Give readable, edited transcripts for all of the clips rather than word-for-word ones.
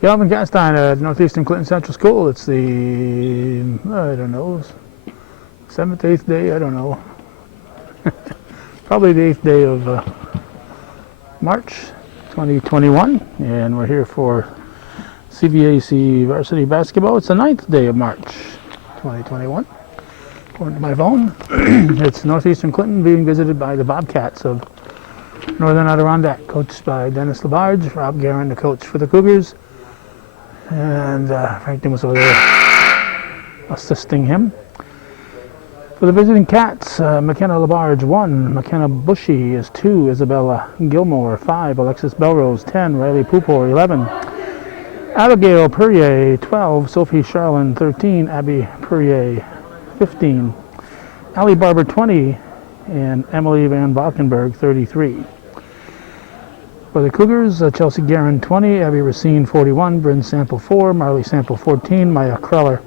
Galvin Castine at Northeastern Clinton Central School. It's the, I don't know, 7th, 8th day, I don't know. Probably the 8th day of March 2021, and we're here for CVAC varsity basketball. It's the 9th day of March 2021. According to my phone, it's Northeastern Clinton being visited by the Bobcats of Northern Adirondack, coached by Dennis Labarge. Rob Guerin, the coach for the Cougars, and Frank Dimas over there assisting him. For the visiting Cats, McKenna Labarge 1, McKenna Bushy is 2, Isabella Gilmore 5, Alexis Belrose 10, Riley Pupor 11, Abigail Perrier 12, Sophie Charlin 13, Abby Perrier 15, Allie Barber 20, and Emily Van Valkenburg 33. For the Cougars, Chelsea Guerin 20, Abby Racine 41, Bryn Sample 4, Marley Sample 14, Maya Kreller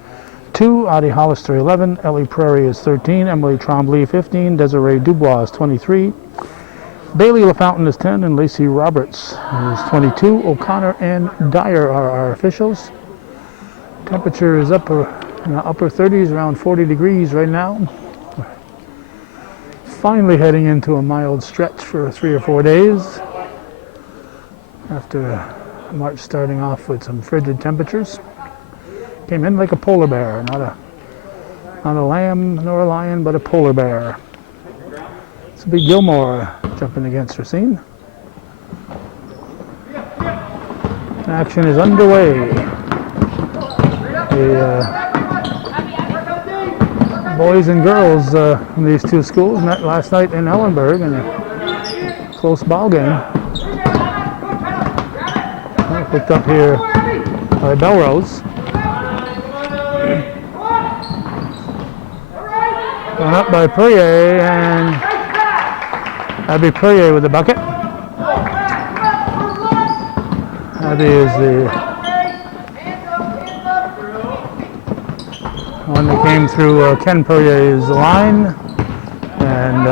2, Audie Hollister 11, Ellie Prairie is 13, Emily Trombley 15, Desiree Dubois is 23, Bailey LaFountain is 10, and Lacey Roberts is 22. O'Connor and Dyer are our officials. Temperature is upper 30s, around 40 degrees right now. Finally heading into a mild stretch for 3 or 4 days after March starting off with some frigid temperatures. Came in like a polar bear, not a lamb nor a lion, but a polar bear. This will be Gilmore jumping against Racine. Action is underway. The boys and girls from these two schools met last night in Ellenburg in a close ball game. Picked up here by Belrose. Going up by Perrier, and Abby Perrier with the bucket. Abby is the one that came through Ken Perrier's line, and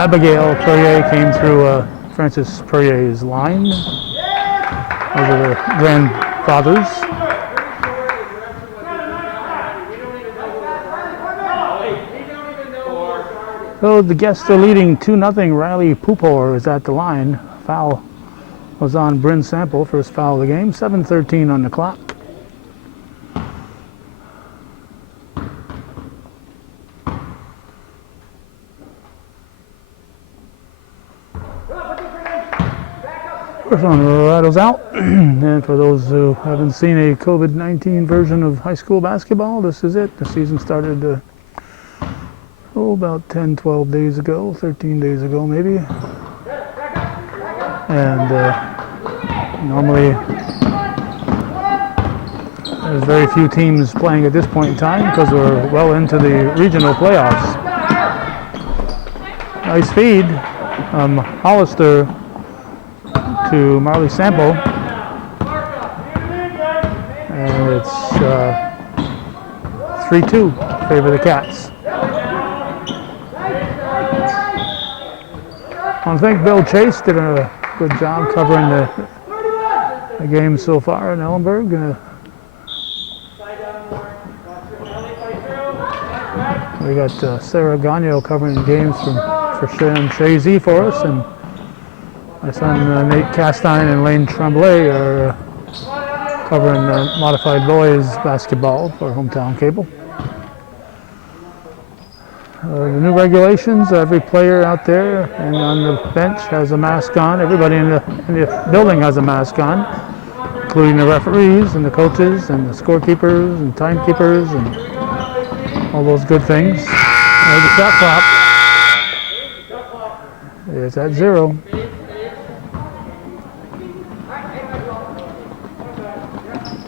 Abigail Perrier came through Francis Perrier's line. Those are their grandfathers. So the guests are leading 2-0. Riley Pupor is at the line. Foul was on Bryn Sample, first foul of the game. 7:13 on the clock. First one rattles out. And for those who haven't seen a COVID-19 version of high school basketball, this is it. The season started about 10, 12 days ago, 13 days ago maybe. And normally there's very few teams playing at this point in time because we're well into the regional playoffs. Nice feed from Hollister to Marley Sample. And it's 3-2 in favor of the Cats. I think Bill Chase did a good job covering the game so far in Ellenburg. We got Sarah Gagno covering games for Shazy for us, and my son Nate Castine and Lane Tremblay are covering modified boys basketball for Hometown Cable. The new regulations, every player out there and on the bench has a mask on. Everybody in the building has a mask on, including the referees and the coaches and the scorekeepers and timekeepers and all those good things. There's the shot clock. It's at 0.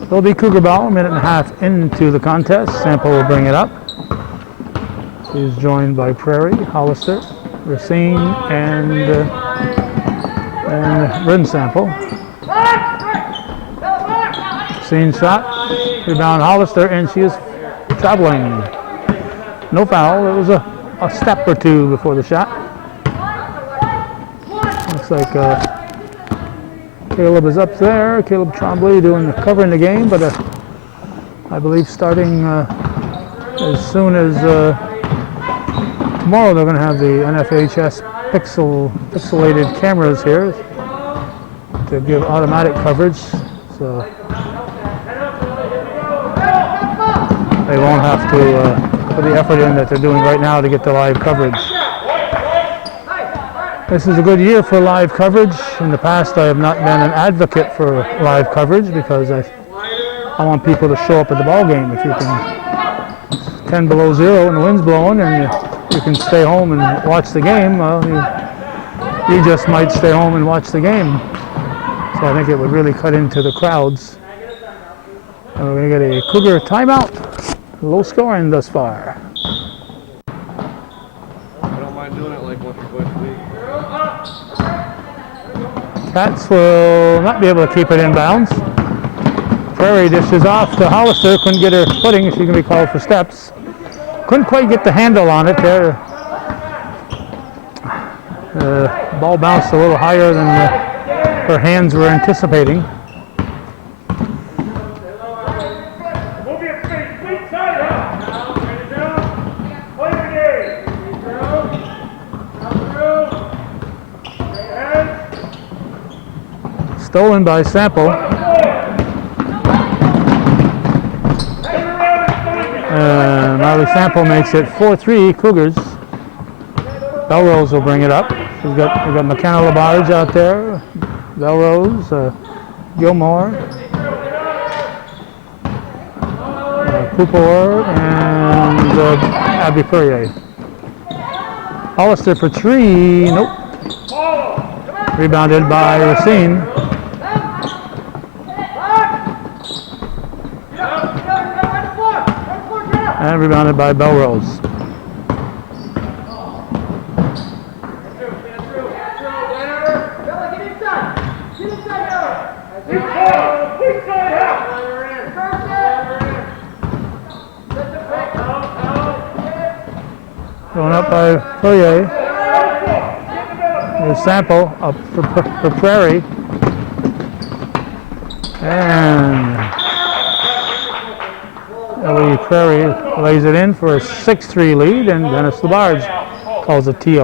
It'll be Cougar ball, a minute and a half into the contest. Sample will bring it up. He's joined by Prairie, Hollister, Racine, and Bryn Sample. Racine shot, rebound Hollister, and she is traveling. No foul. It was a step or two before the shot. Looks like Caleb is up there. Caleb Trombley covering the game, but I believe starting as soon as tomorrow they're going to have the NFHS pixelated cameras here to give automatic coverage. So they won't have to put the effort in that they're doing right now to get the live coverage. This is a good year for live coverage. In the past, I have not been an advocate for live coverage because I want people to show up at the ball game. If you can 10 below zero and the wind's blowing and you can stay home and watch the game, well, you just might stay home and watch the game. So I think it would really cut into the crowds. And we're going to get a Cougar timeout. Low scoring thus far. I don't mind doing it like once or twice a week. Cats will not be able to keep it in bounds. Prairie dishes off to Hollister. Couldn't get her footing. She's going to be called for steps. Couldn't quite get the handle on it there. The ball bounced a little higher than her hands were anticipating. Stolen by Sample. Marley Sample makes it 4-3 Cougars. Belrose will bring it up. We've got McKenna Labarge out there. Belrose, Gilmore, Pupor, and Abby Perrier. Hollister for 3. Nope. Rebounded by Racine. And rebounded by Belrose. Going up by Perrier. There's Sample up for Prairie. And Ellie Prairie lays it in for a 6-3 lead, and Dennis Labarge calls a TO.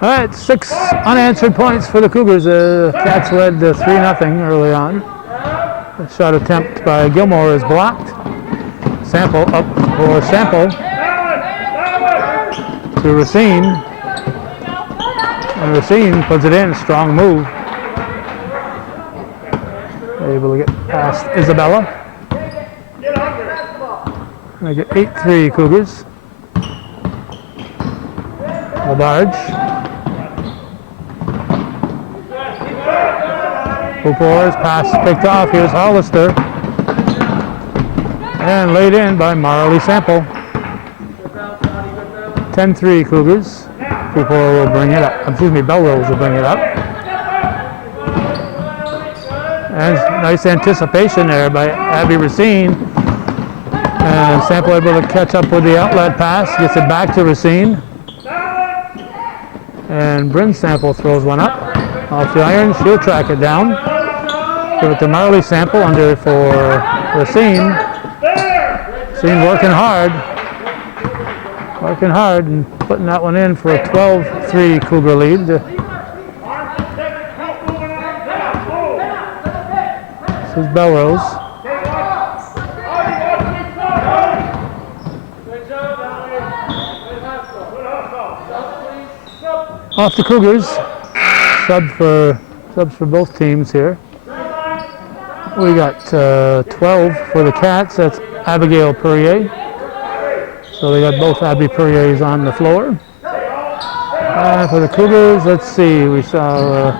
All right, 6 unanswered points for the Cougars. Cats led 3-0 early on. A shot attempt by Gilmore is blocked. Sample up for Sample to Racine. And Racine puts it in, strong move. Able to get past Isabella. And they get 8-3 Cougars. Labarge. Pupor's pass picked off. Here's Hollister. And laid in by Marley Sample. 10-3 Cougars. Pupor will bring it up. Belrose will bring it up. And nice anticipation there by Abby Racine. And Sample able to catch up with the outlet pass. Gets it back to Racine. And Bryn Sample throws one up. Off the iron. She'll track it down. Give it to Marley Sample under for Racine. Racine working hard and putting that one in for a 12-3 Cougar lead. This is Belrose. Off the Cougars. Subs for both teams here. We got 12 for the Cats. That's Abigail Perrier. So they got both Abby Perriers on the floor. For the Cougars, let's see. We saw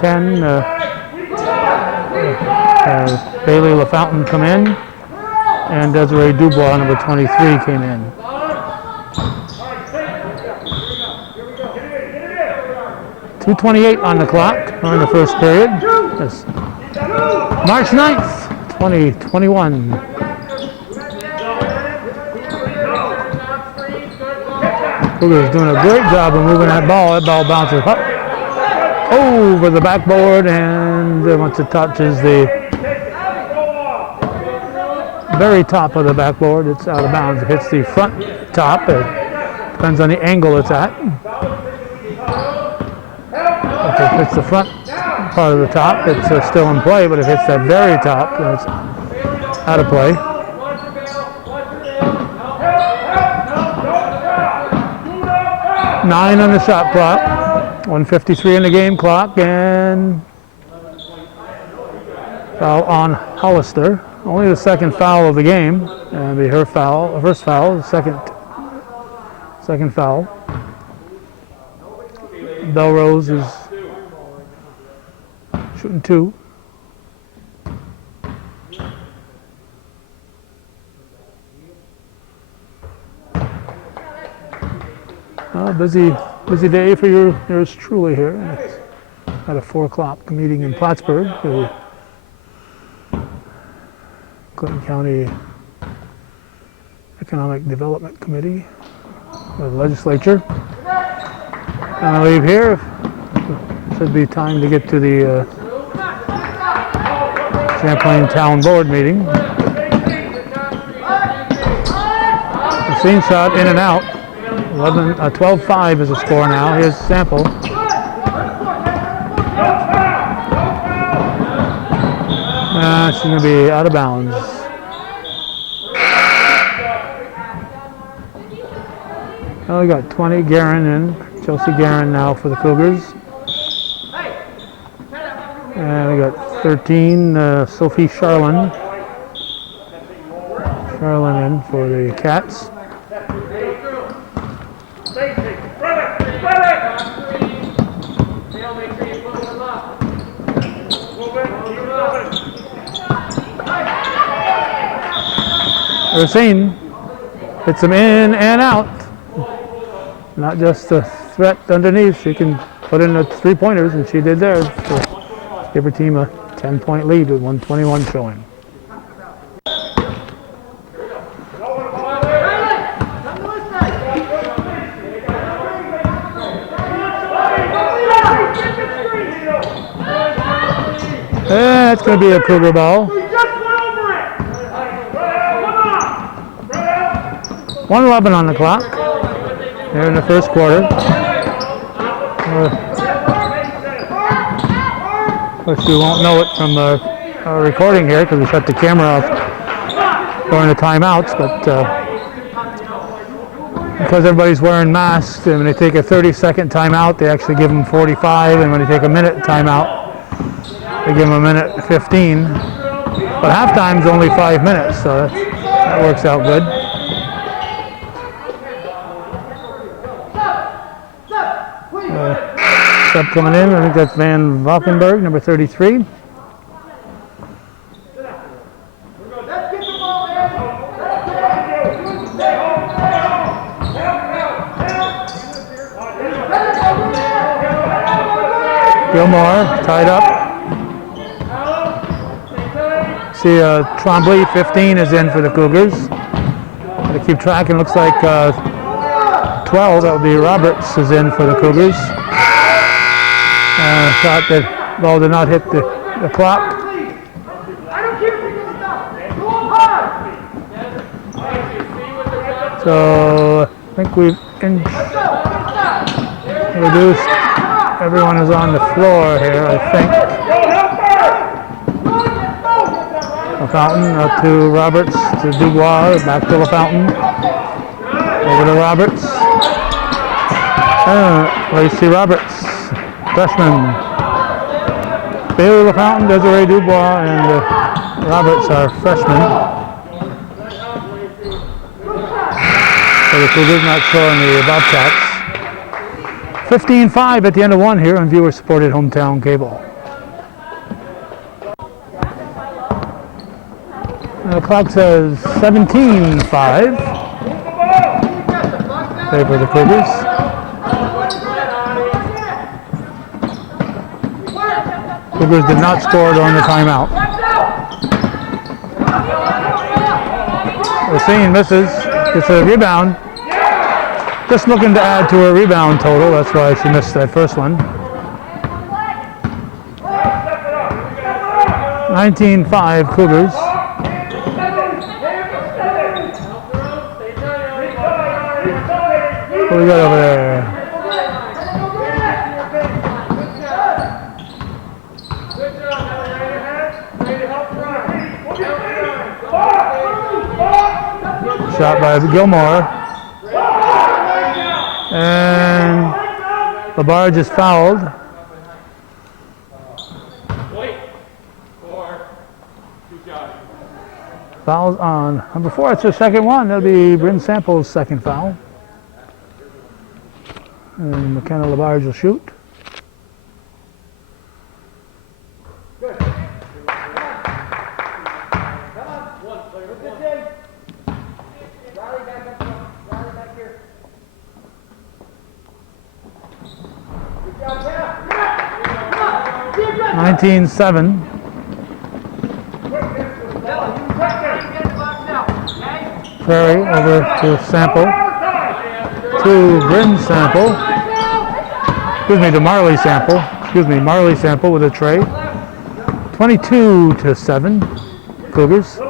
10 Bailey LaFountain come in, and Desiree Dubois, number 23, came in. .228 on the clock during the first period. It's March 9th, 2021. Cougars doing a great job of moving that ball. That ball bounces up over the backboard, and once it touches the very top of the backboard, it's out of bounds. It hits the front top. It depends on the angle it's at. If it hits the front part of the top, it's still in play, but if it hits that very top, then it's out of play. Nine on the shot clock, 1:53 in the game clock, and foul on Hollister. Only the second foul of the game, and be her foul, first foul, the second foul. Belrose is shooting 2. Busy day for yours truly here. It's at a 4 o'clock meeting in Plattsburgh, the Clinton County Economic Development Committee, the legislature. And I leave here. Should be time to get to the Champlain Town Board meeting. The scene shot in and out. 12-5 is the score now. Here's Sample. She's going to be out of bounds. Well, we got 20, Guerin in. Chelsea Guerin now for the Cougars. And we got 13, Sophie Charlin. Charlin in for the Cats. Racine hits them in and out. Not just a threat underneath. She can put in the 3-pointers, and she did there to give her team a 10-point lead with 1:21 showing. That's going to be a Cougar ball. 1:11 on the clock here in the first quarter. Of course, you won't know it from our recording here because we shut the camera off during the timeouts, but because everybody's wearing masks, and when they take a 30-second timeout, they actually give them 45, and when they take a minute timeout, they give them a minute 15. But halftime's only 5 minutes, so that works out good. Sub coming in, I think that's Van Valkenburg, number 33. Gilmore tied up. See, Trombley, 15, is in for the Cougars. To keep track, it looks like 12, that would be Roberts, is in for the Cougars. Shot that ball did not hit the clock. So I think we've reduced. Everyone is on the floor here, I think. LaFountain up to Roberts, to Dubois, back to LaFountain. Over to Roberts. Lacey Roberts, freshman. Bailey LaFountain, Desiree Dubois, and Roberts are freshmen. So the Cougars not showing the Bobcats. 15-5 at the end of one here on viewer-supported hometown cable. The clock says 17-5. Favor the Cougars. Cougars did not score during the timeout. Racine misses, gets a rebound. Just looking to add to her rebound total. That's why she missed that first one. 19-5 Cougars. What do we got over there? Shot by Gilmore. And LaBarge is fouled. Fouls on number 4. It's her second one. That'll be Bryn Sample's second foul. And McKenna LaBarge will shoot. Good. 19-7. Prairie over to Sample. To Bryn Sample. Excuse me, to Marley Sample. Excuse me, Marley Sample with a tray. 22-7. Cougars.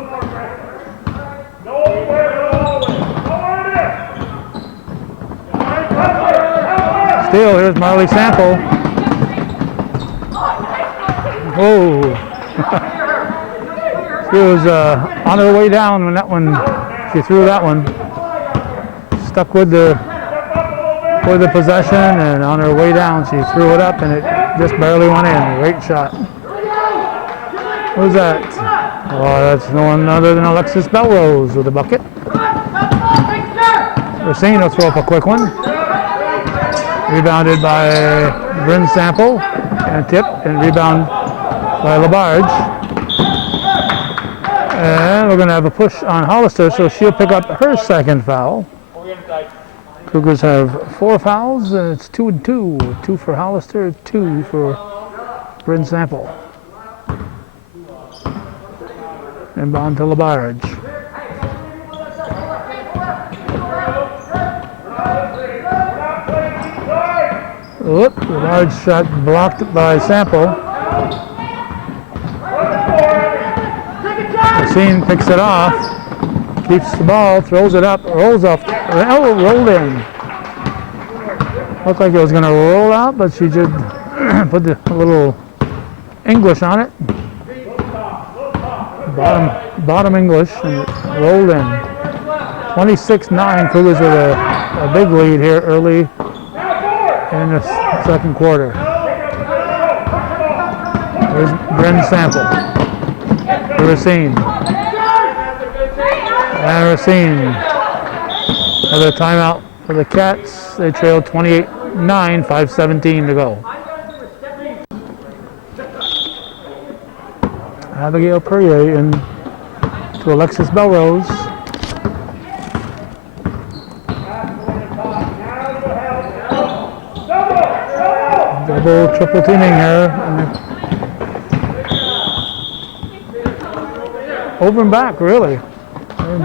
Steal, here's Marley Sample. Oh. She was on her way down when that one, she threw that one. Stuck with the possession, and on her way down she threw it up and it just barely went in. Great shot. Who's that? Oh, that's no one other than Alexis Belrose with a bucket. Racine will throw up a quick one. Rebounded by Bryn Sample and tip, and rebound by LaBarge. And we're going to have a push on Hollister, so she'll pick up her second foul. Cougars have 4 fouls, and it's 2 and 2. 2 for Hollister, 2 for Bryn Sample. Inbound to LaBarge. Whoop, the large shot blocked by Sample. Racine picks it off, keeps the ball, throws it up, rolls off. Oh, rolled in. Looked like it was going to roll out, but she did put a little English on it. Bottom English, and it rolled in. 26-9, Cougars with a big lead here early in the second quarter. There's Bryn Sample. To Racine. And Racine. Another timeout for the Cats. They trail 28-9, 5:17 to go. Abigail Perrier in to Alexis Belrose. Double, triple teaming here. Over and back, really. I'm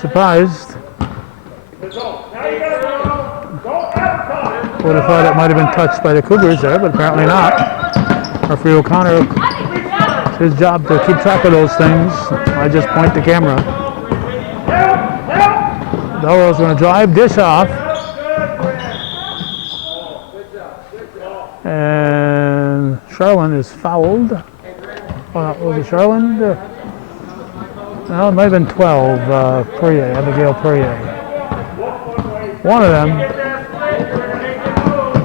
surprised. Would have thought it might have been touched by the Cougars there, but apparently not. Referee O'Connor, it's his job to keep track of those things. I just point the camera. Belrose going to drive, dish off. And Charlin is fouled. Was it Charlin? No, it might have been 12. Perrier, Abigail Perrier. One of them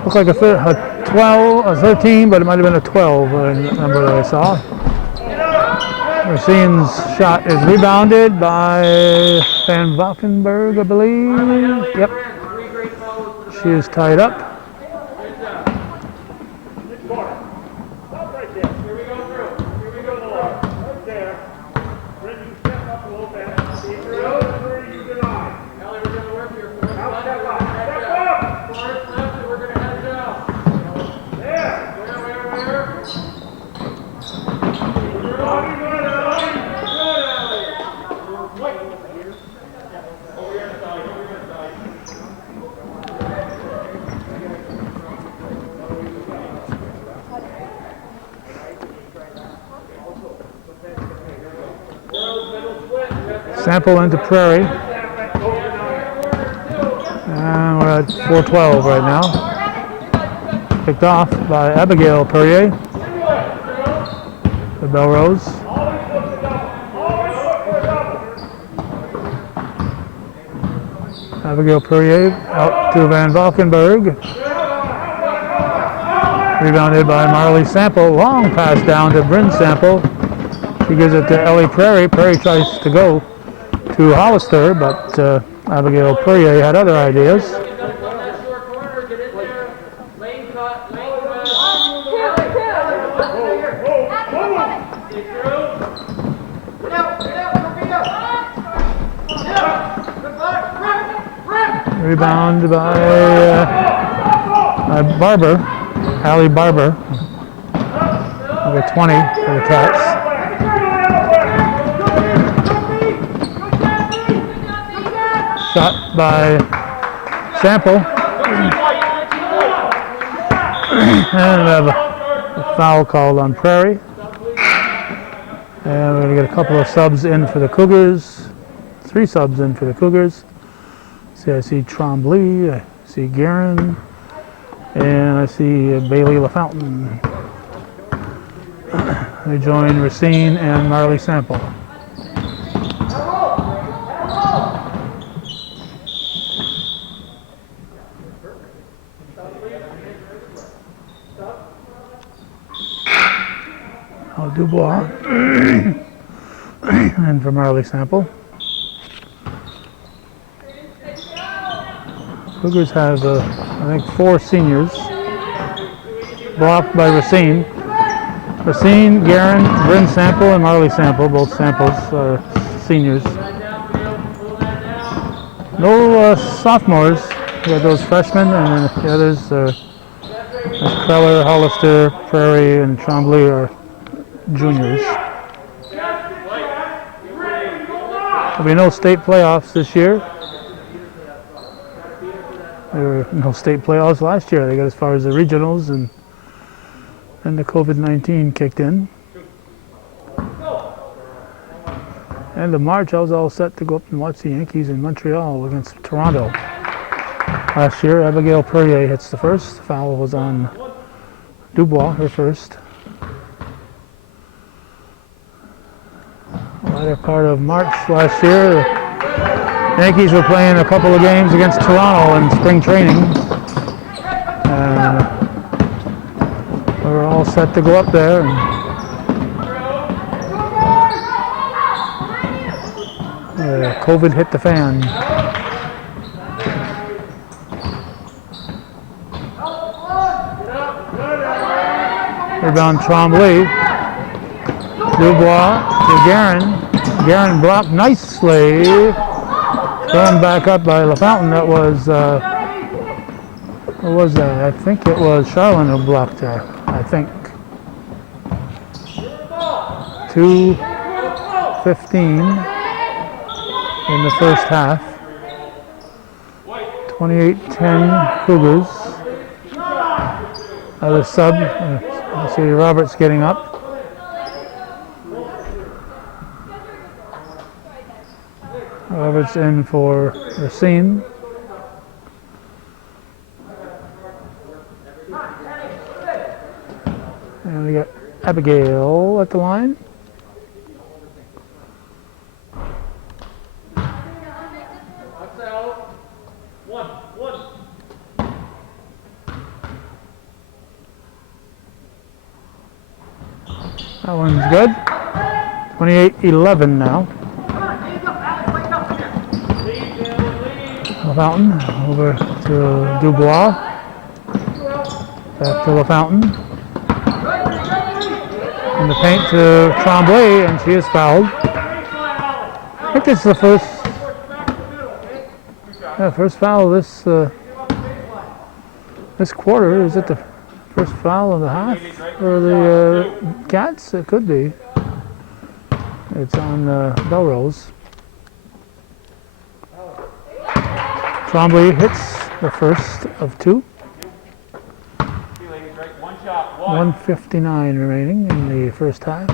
looked like a 12, a 13, but it might have been a 12 number that I saw. Racine's shot is rebounded by Van Valkenburg, I believe. Yep. She is tied up. Sample into Prairie. And we're at 4:12 right now. Picked off by Abigail Perrier. The Belrose. Abigail Perrier out to Van Valkenburg. Rebounded by Marley Sample. Long pass down to Bryn Sample. She gives it to Ellie Prairie. Prairie tries to go to Hollister, but Abigail Perrier had other ideas. Rebound by Barber, Allie Barber, number 20 for the Cats. Shot by Sample. And a foul called on Prairie. And we're going to get a couple of subs in for the Cougars. 3 subs in for the Cougars. See, I see Trombley, I see Guerin, and I see Bailey LaFountain. They join Racine and Marley Sample. Dubois and for Marley Sample. Cougars have, I think, 4 seniors. Blocked by Racine. Racine, Guerin, Bryn Sample, and Marley Sample. Both Samples are seniors. No sophomores. We got those freshmen, and then the others are Kreller, Hollister, Prairie, and Trombley are juniors. There'll be no state playoffs this year. There were no state playoffs last year. They got as far as the regionals, and then the COVID-19 kicked in. End of March, I was all set to go up and watch the Yankees in Montreal against Toronto. Last year, Abigail Perrier hits the first. The foul was on Dubois, her first. Latter part of March last year, the Yankees were playing a couple of games against Toronto in spring training. And we were all set to go up there. And COVID hit the fan. Rebound Trombley. Dubois to Guerin. Guerin blocked nicely. Thrown back up by LaFountain. That was, what was that? I think it was Charlene who blocked her. I think. 2:15 in the first half. 28-10 Cougars. Other sub. I see Roberts getting up. Roberts in for Racine. And we got Abigail at the line. That one's good. 28-11 now. LaFountain over to Dubois. Back to LaFountain. In the paint to Trombley, and she is fouled. I think this is the first foul this this quarter. Is it the first foul of the half for the Cats? It could be. It's on Belrose. Trombley hits the first of 2. 1:59 remaining in the first half.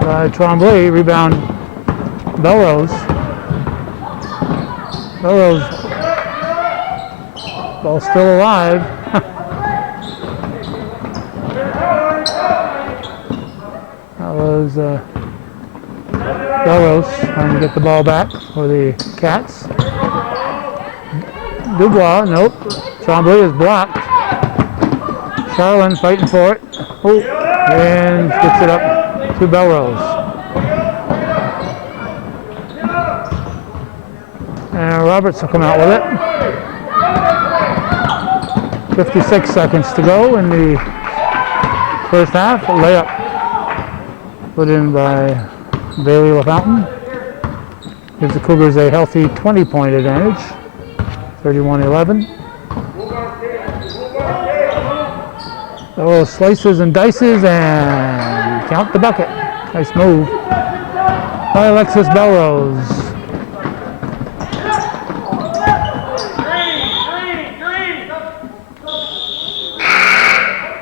by Tremblay. Rebound, Belrose. Belrose, ball still alive. That was Belrose trying to get the ball back for the Cats. Dubois, nope. Tremblay is blocked. Charlin fighting for it. Oh, and gets it up to Belrose. And Roberts will come out with it. 56 seconds to go in the first half. A layup put in by Bailey LaFountain. Gives the Cougars a healthy 20-point advantage. 31-11. Oh, slices and dices and count the bucket. Nice move by Alexis Belrose.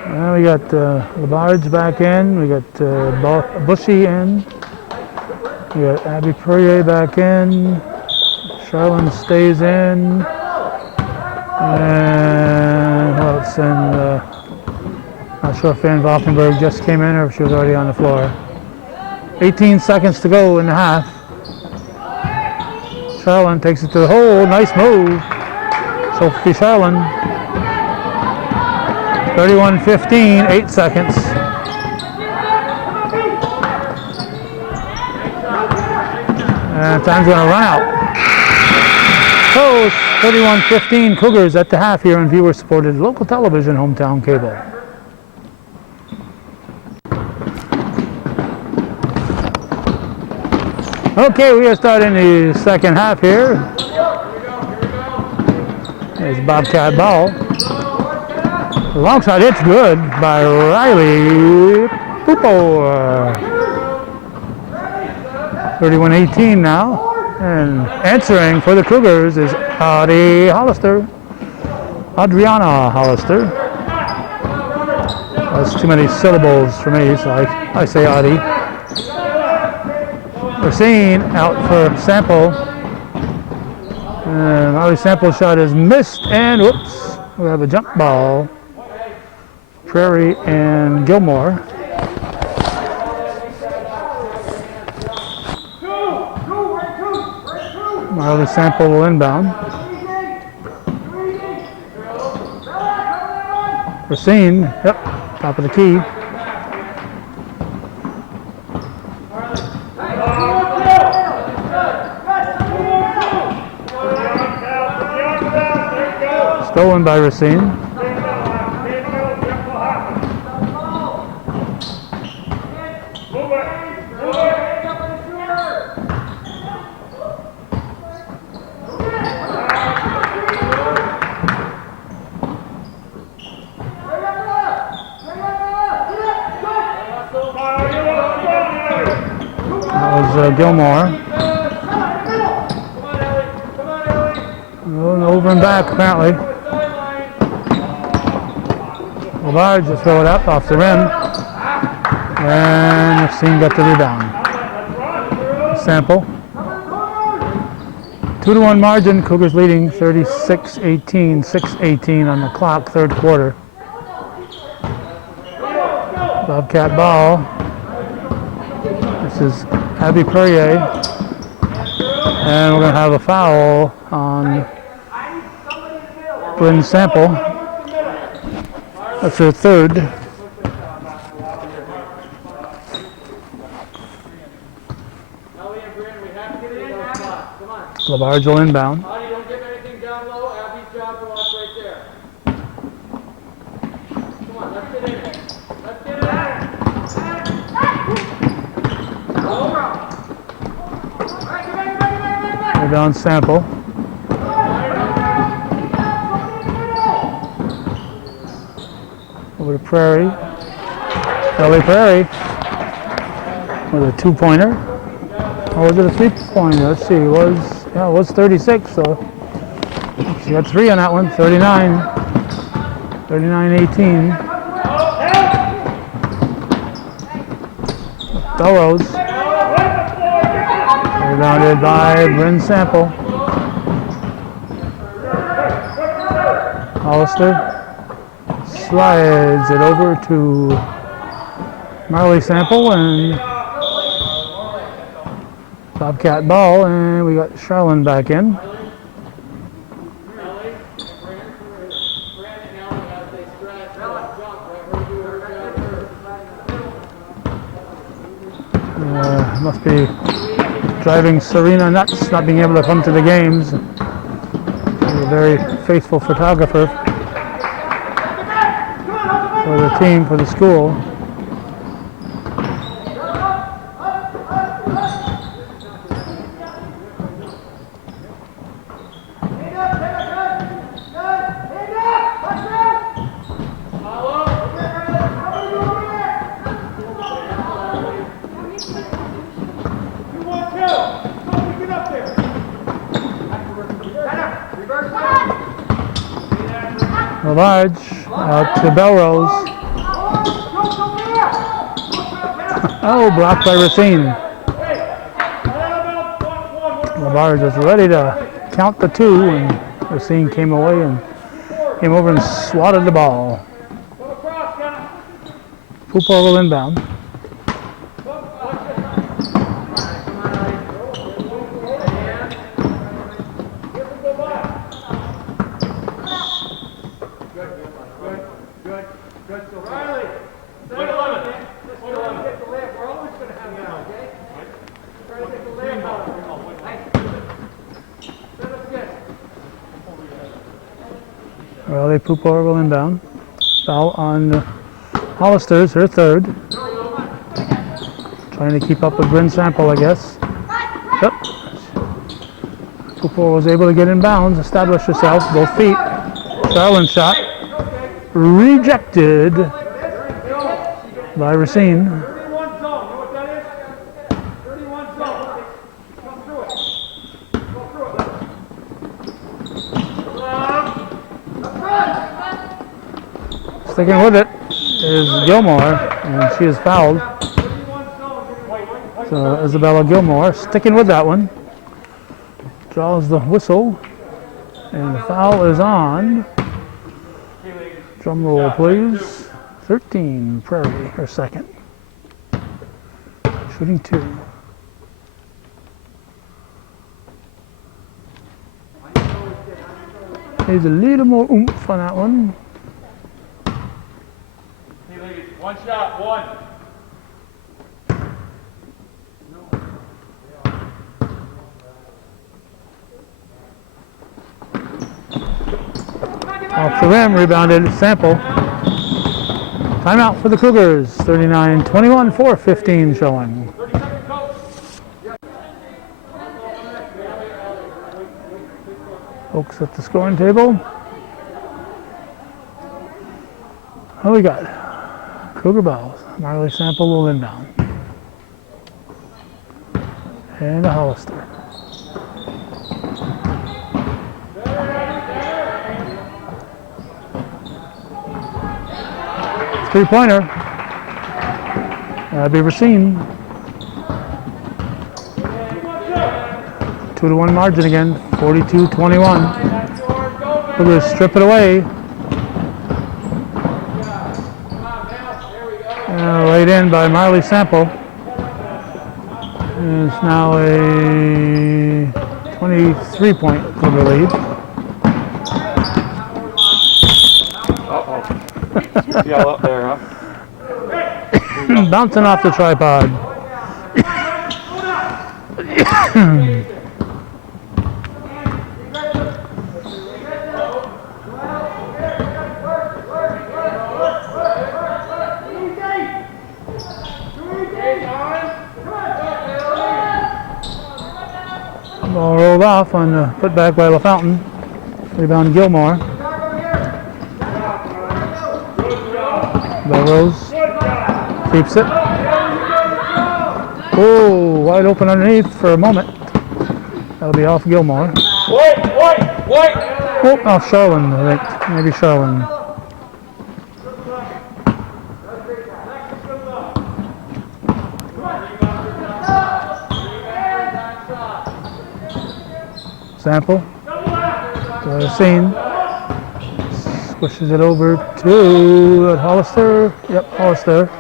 And we got Labarge back in. We got Bushy in. We got Abby Perrier back in. Charlin stays in. And who else? And not sure if Van Valkenburg just came in or if she was already on the floor. 18 seconds to go in the half. Charlin takes it to the hole. Nice move. Sophie Charlin. 31-15, 8 seconds. And time's going to run out. So it's 31-15 Cougars at the half here on viewer-supported local television, hometown cable. Okay, we are starting the second half here. There's Bobcat ball. The long shot hits good by Riley Pupo. 31-18 now. And answering for the Cougars is Audie Hollister. Adriana Hollister. That's too many syllables for me, so I say Audie. Racine out for Sample. And Audie Sample's shot is missed, and whoops, we have a jump ball. Prairie and Gilmore. Audie Sample will inbound. Racine, yep, top of the key. Stolen by Racine. Gilmore. Over and back, apparently. Labarge will throw it up off the rim. And Racine got the rebound. Sample. 2-1 margin. Cougars leading 36-18, 6:18 on the clock, third quarter. Bobcat ball. This is Abby Perrier, and we're going to have a foul on Bryn Sample. That's her third. Labarge will inbound. Don't get anything down low. Abby's job to watch right there. Come on, let's get in it. Let's get in it. Rebound Sample. Over to Prairie. Ellie Prairie with a two-pointer. Or was it a three-pointer? Let's see. It was 36, so she got three on that one. 39-18. Belrose. Rebounded by Bryn Sample. Hollister slides it over to Marley Sample and Bobcat ball, and we got Charlene back in. Must be driving Serena nuts not being able to come to the games. She's a very faithful photographer for the team, for the school. Large out to Belrose. Oh, blocked by Racine. Labarge is ready to count the two, and Racine came away and came over and swatted the ball. Pupor will inbound. Riley Pupor will inbound. Foul on Hollister's, her third. Trying to keep up with Bryn Sample, I guess. Yep. Pupor was able to get in bounds, establish herself, both feet. Charlene shot. Rejected by Racine. 31 zone, you know what that is? 31 zone. Come through it. Go through it. Sticking with it is Gilmore, and she is fouled. So Isabella Gilmore sticking with that one. Draws the whistle, and the foul is on. Drum roll, please. 13, Prairie, her second. Shooting two. Needs a little more oomph on that one. One shot, one. Off the rim, rebounded Sample. Timeout for the Cougars. 39-21, 4:15 showing. Folks at the scoring table. What we got? Cougar balls. Marley Sample will inbound. And a Hollister. Three-pointer. That'll be Racine. 2-1 margin again. 42-21. Cougars strip it away. Laid in by Marley Sample. It's now a 23-point Cougar lead. Yell up there, huh? Bouncing off the tripod. Ball rolled off on the putback by LaFountain. Rebound Gilmore. Belrose keeps it. Oh, wide open underneath for a moment. That'll be off Gilmore. Wait! Oh, off Charlene, I think. Maybe Charlene. Sample. To Racine. Pushes it over to Hollister. Yep, Hollister.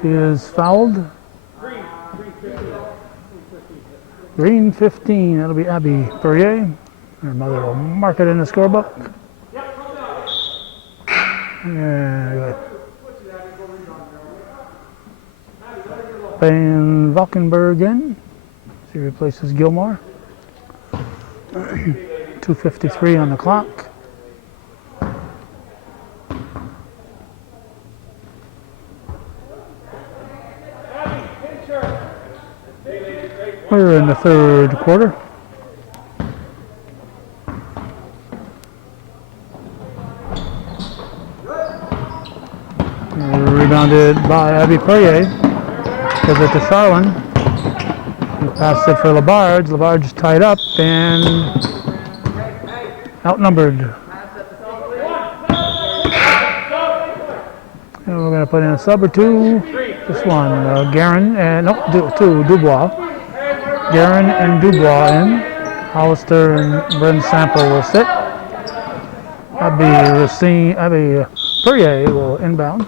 She is fouled. Green 15. That'll be Abby Perrier. Her mother will mark it in the scorebook. And Van Valkenburg in. She replaces Gilmore. 2:53 on the clock. We're in the third quarter. Rebounded by Abby Perrier. Gives it to Charlin. He passed it for Labarge. Labarge tied up and outnumbered. And we're going to put in a sub or two. Just one. Guerin and two. Dubois. Guerin and Dubois in. Hollister and Bryn Sample will sit. Abby Perrier will inbound.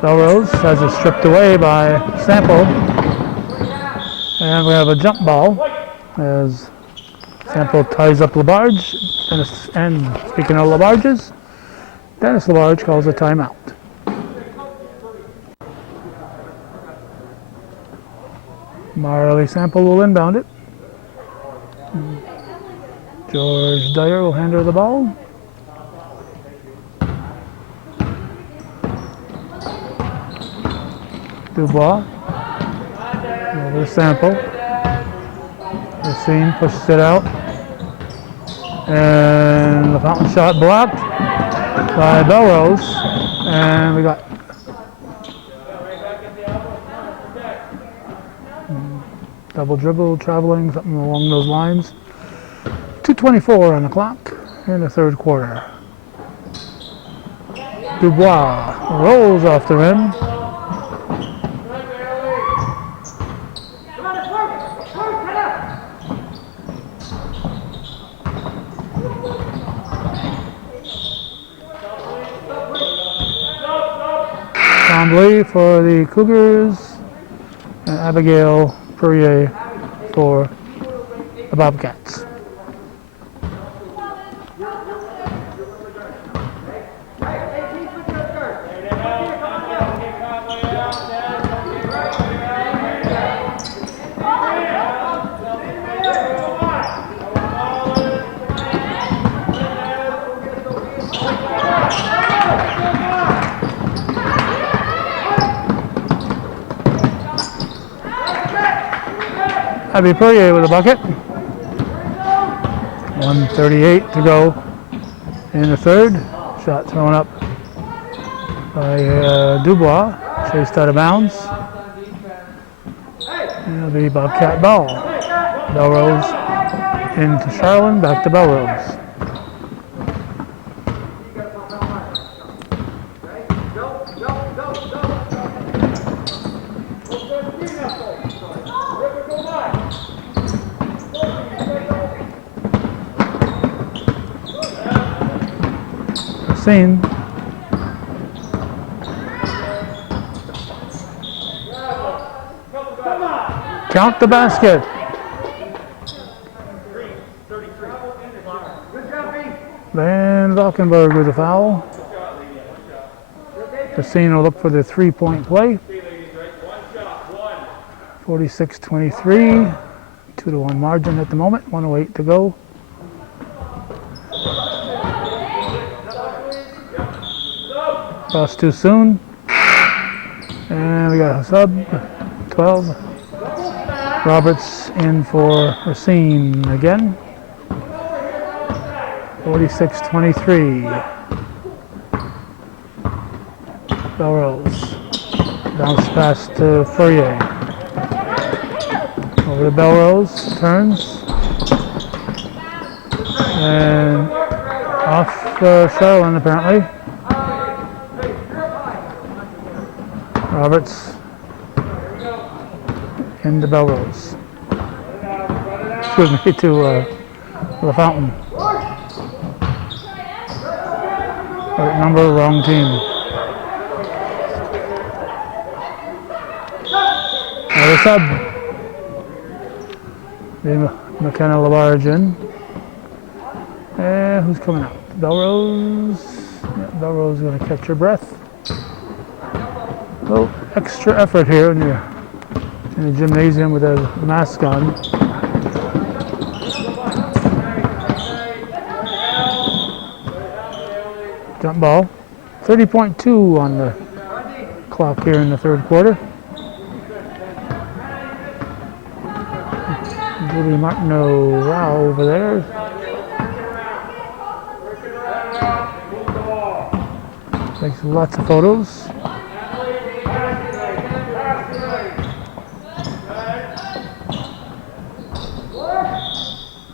Belrose has it stripped away by Sample. And we have a jump ball as Sample ties up Labarge. And speaking of Labarges, Dennis Labarge calls a timeout. Marley Sample will inbound it. George Dyer will hand her the ball. Dubois. Over Sample. Racine pushes it out. And the fountain shot blocked by Belrose. And we got double dribble, traveling, something along those lines. 2:24 on the clock in the third quarter. Dubois rolls off the rim. Tremblay for the Cougars and Abigail Perrier for the Bobcats. Abby Perrier with a bucket. 1:38 to go in the third. Shot thrown up by Dubois. Chased out of bounds. And it'll be Bobcat ball. Belrose into Charlin. Back to Belrose. Scene. Count the basket. Van Valkenburg with a foul. The scene will look for the three-point play. 46-23. 2-1 margin at the moment. 1:08 to go. Cross too soon. And we got a sub. 12. Roberts in for Racine again. 46-23. Belrose. Bounce pass to Fourier. Over to Belrose. Turns. And off Charlin apparently. Roberts into Belrose. Excuse me, to the Fountain. Right number, wrong team. Another sub. McKenna Labarge in. Who's coming out? Belrose. Yeah, Belrose going to catch her breath. A little extra effort here when you're in the gymnasium with a mask on. Jump ball. 30.2 on the clock here in the third quarter. Julie Martineau Rao over there. Takes lots of photos.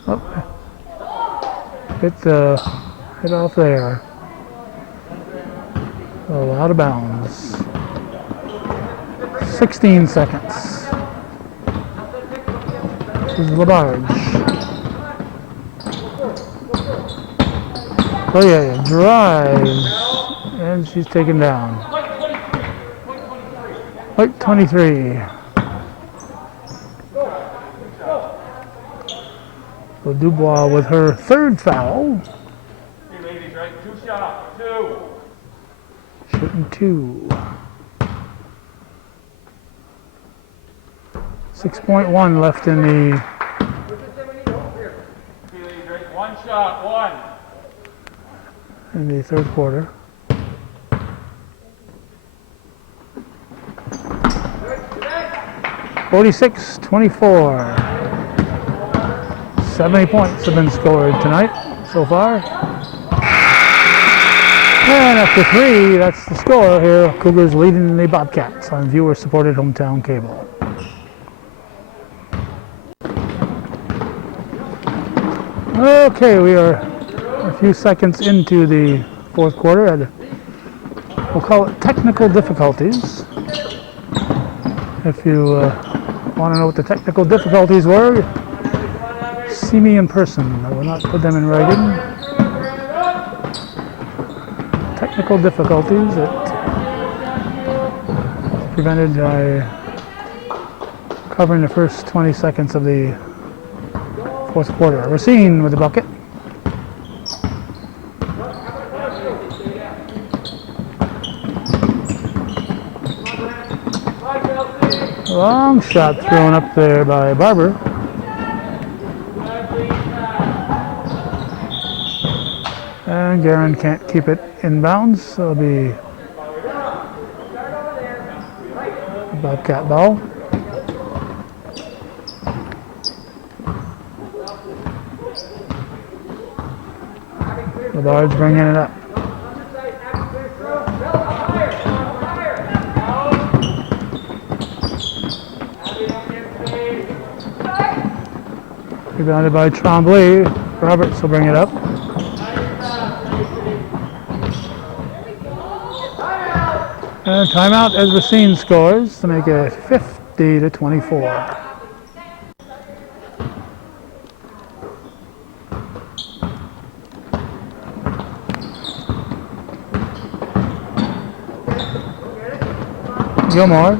Oh, hit off there. Oh, out of bounds. 16 seconds. This is Labarge. Oh yeah, drives. And she's taken down. White 23. So Dubois with her third foul. Hey, ladies, right? 2 shots. 2. Shooting 2. 6.1 left in the Hey, ladies, right? 1 shot. 1. in the third quarter. (46-24). 70 points have been scored tonight so far. And after 3, that's the score here. Cougars leading the Bobcats on viewer-supported hometown cable. Okay, we are a few seconds into the fourth quarter. We'll call it technical difficulties. If you want to know what the technical difficulties were, see me in person. I will not put them in writing. Technical difficulties that prevented by covering the first 20 seconds of the fourth quarter. Racine with the bucket. Long shot thrown up there by Barber. And Guerin can't keep it in bounds, so it'll be a Bobcat ball. The Bards bringing it up. Rebounded by Tremblay. Roberts will bring it up. And timeout as Racine scores to make it 50-24. Gilmore.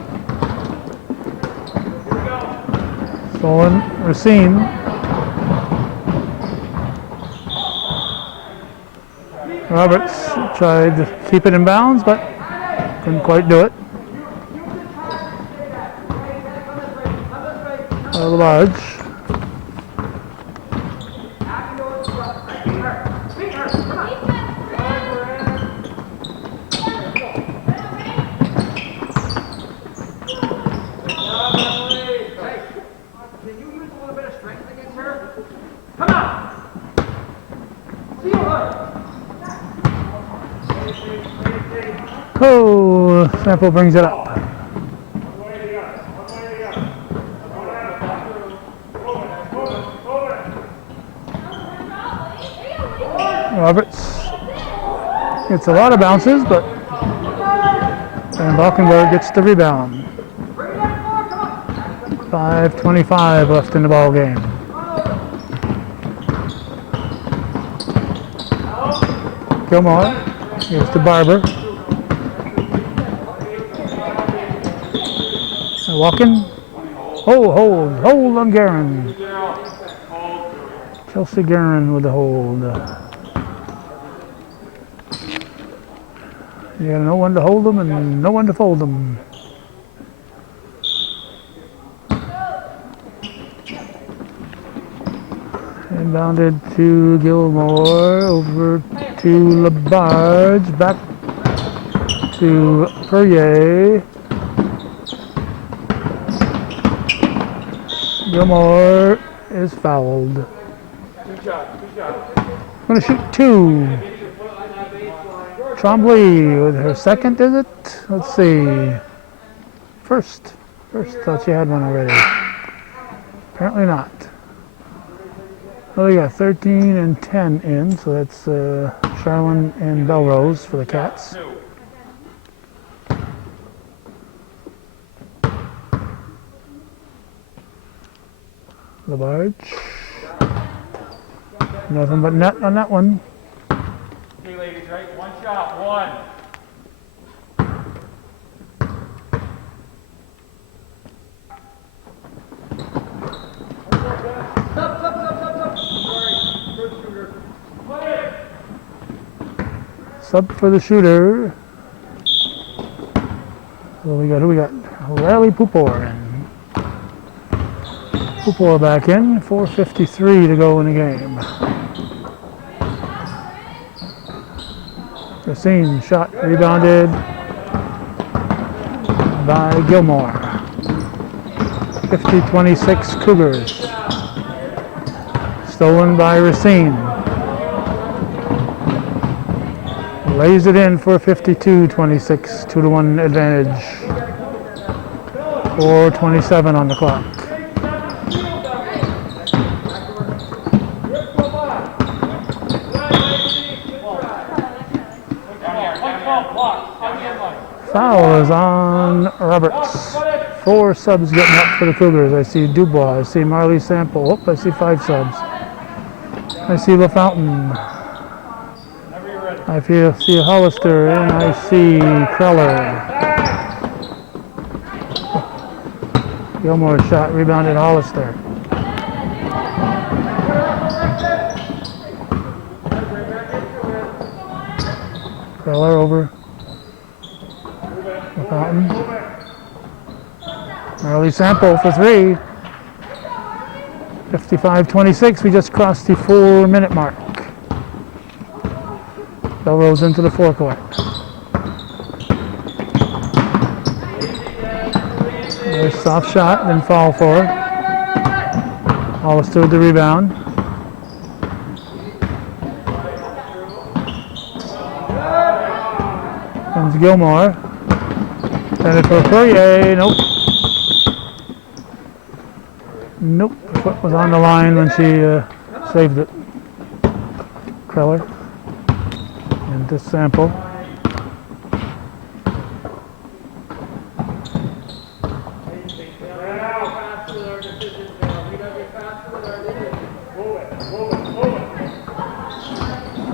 Stolen. Racine. Roberts tried to keep it in bounds, but couldn't quite do it. Large. Oh, Sample brings it up. Roberts gets a lot of bounces, but and Valkenburg gets the rebound. 5:25 left in the ball game. Gilmore gives to Barber. Walking. Oh, hold on Guerin. Chelsea Guerin with the hold. You gotta know when to hold them and know when to fold them. Inbounded to Gilmore, over to Labarge, back to Perrier. Gilmore is fouled. Good job. Gonna shoot two. Trombley with her second, is it? Let's see. First, thought she had one already. Apparently not. Well, we got 13 and 10 in, so that's Charlene and Belrose for the Cats. Labarge. Nothing but net on that one. Okay, ladies, right? One shot. One. Sub for the shooter. So who we got? Riley Pupor in. Pupor back in. 4:53 to go in the game. Racine shot rebounded by Gilmore. 50-26 Cougars. Stolen by Racine. Lays it in for 52-26, 2-1 advantage. 4:27 on the clock. Foul is on Roberts. 4 subs getting up for the Cougars. I see Dubois. I see Marley Sample. Oh, I see 5 subs. I see LaFountain. I see Hollister, and I see Kreller. Gilmore shot, rebounded Hollister. Kreller over. LaFountain. Early sample for 3. 55-26, we just crossed the 4-minute mark. Belrose into the forecourt. There's soft shot, then foul for her. Hollister with the rebound. Comes Gilmore. Send it for Perrier. Nope. Nope. The foot was on the line when she saved it. Kreller. Into Sample.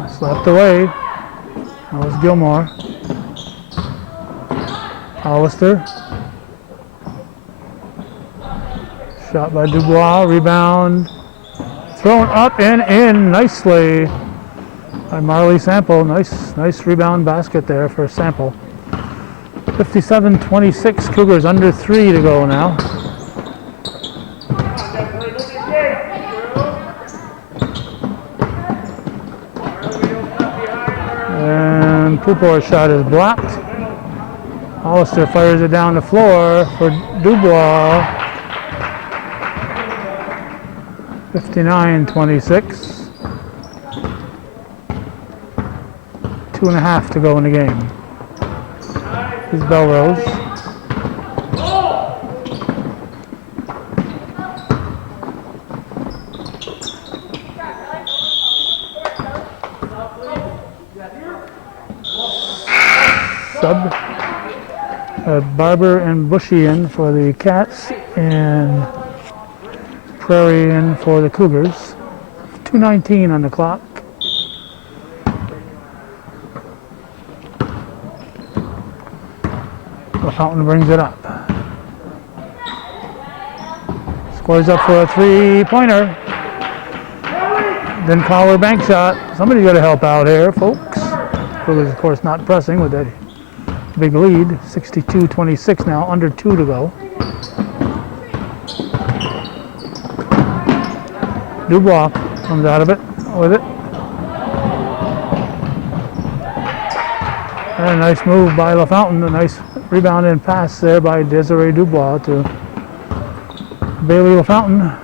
Slapped away. That was Gilmore. Hollister. Shot by Dubois. Rebound. Thrown up and in nicely by Marley Sample. Nice rebound basket there for Sample. 57-26 Cougars, under 3 to go now. And Pupor's shot is blocked. Hollister fires it down the floor for Dubois. 59-26. 2.5 to go in the game. This is Belrose. Sub. Barber and Bushy in for the Cats and Prairie in for the Cougars. 2:19 on the clock. Fountain brings it up. Scores up for a three-pointer. Then Collar bank shot. Somebody's got to help out here, folks. Cougars, of course, not pressing with that big lead. 62-26 now, under 2 to go. Dubois comes out of it with it. And a nice move by LaFountain. A nice rebound and pass there by Desiree Dubois to Bailey LaFountain.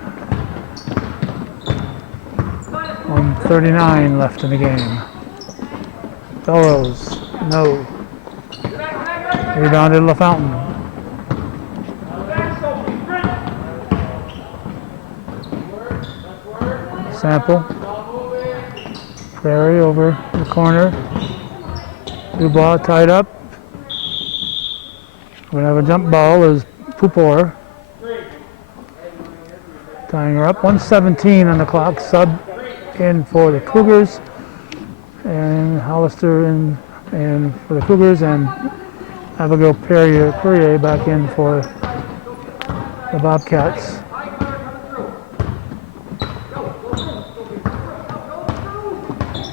1:39 left in the game. Belrose, no. Rebounded LaFountain. Sample. Prairie over the corner. Dubois tied up. We're going to have a jump ball as Pupor tying her up. 1:17 on the clock. Sub in for the Cougars. And Hollister in and for the Cougars, and Abigail Perrier back in for the Bobcats.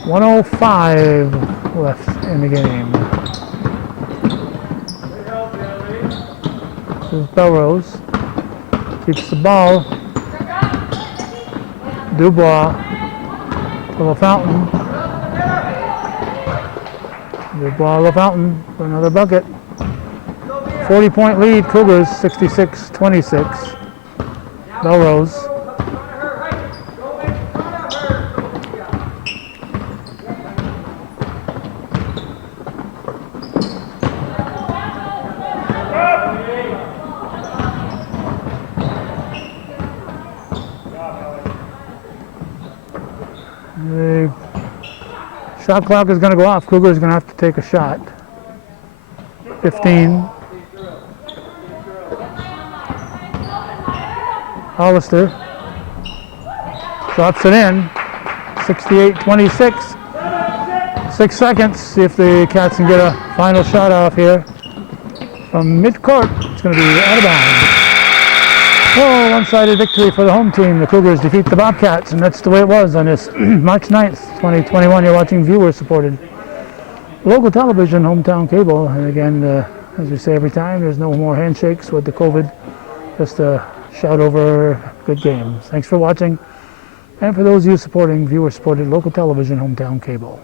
.105 left in the game. This is Belrose. Keeps the ball. Dubois to LaFountain. Dubois LaFountain for another bucket. 40-point lead, Cougars 66-26. Belrose. The shot clock is going to go off. Cougar is going to have to take a shot. 15. Hollister drops it in. 68-26. 6 seconds. See if the Cats can get a final shot off here from mid-court. It's going to be out of bounds. Oh, one-sided victory for the home team. The Cougars defeat the Bobcats, and that's the way it was on this March 9th, 2021. You're watching viewer-supported local television, hometown cable. And again, as we say every time, there's no more handshakes with the COVID. Just a shout over good games. Thanks for watching. And for those of you supporting viewer-supported local television, hometown cable.